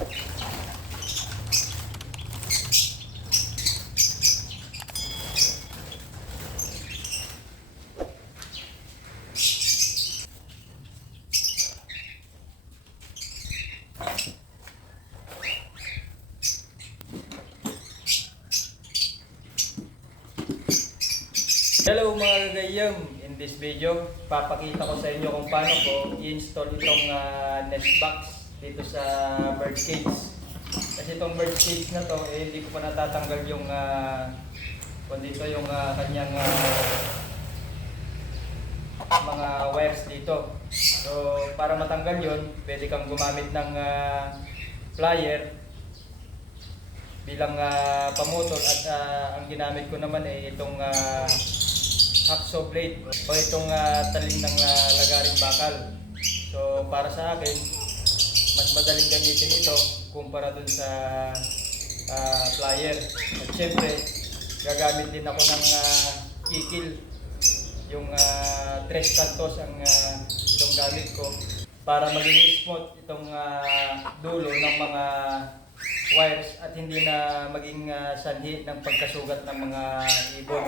Hello mga kagayam! In this video, papakita ko sa inyo kung paano ko i-install itong nest box dito sa bird cage. Kasi itong bird cage na to, hindi ko pa natatanggal yung dito yung kanyang mga wires dito. So para matanggal yun, pwede kang gumamit ng plier bilang pamutol at ang ginamit ko naman ay itong hacksaw blade o itong talim ng lagaring bakal. So para sa akin, mas madaling gamitin ito kumpara dun sa plier. At syempre, gagamit din ako ng kikil. Yung tres cantos ang itong gamit ko para maging smooth itong dulo ng mga wires at hindi na maging sanhi ng pagkasugat ng mga ibon.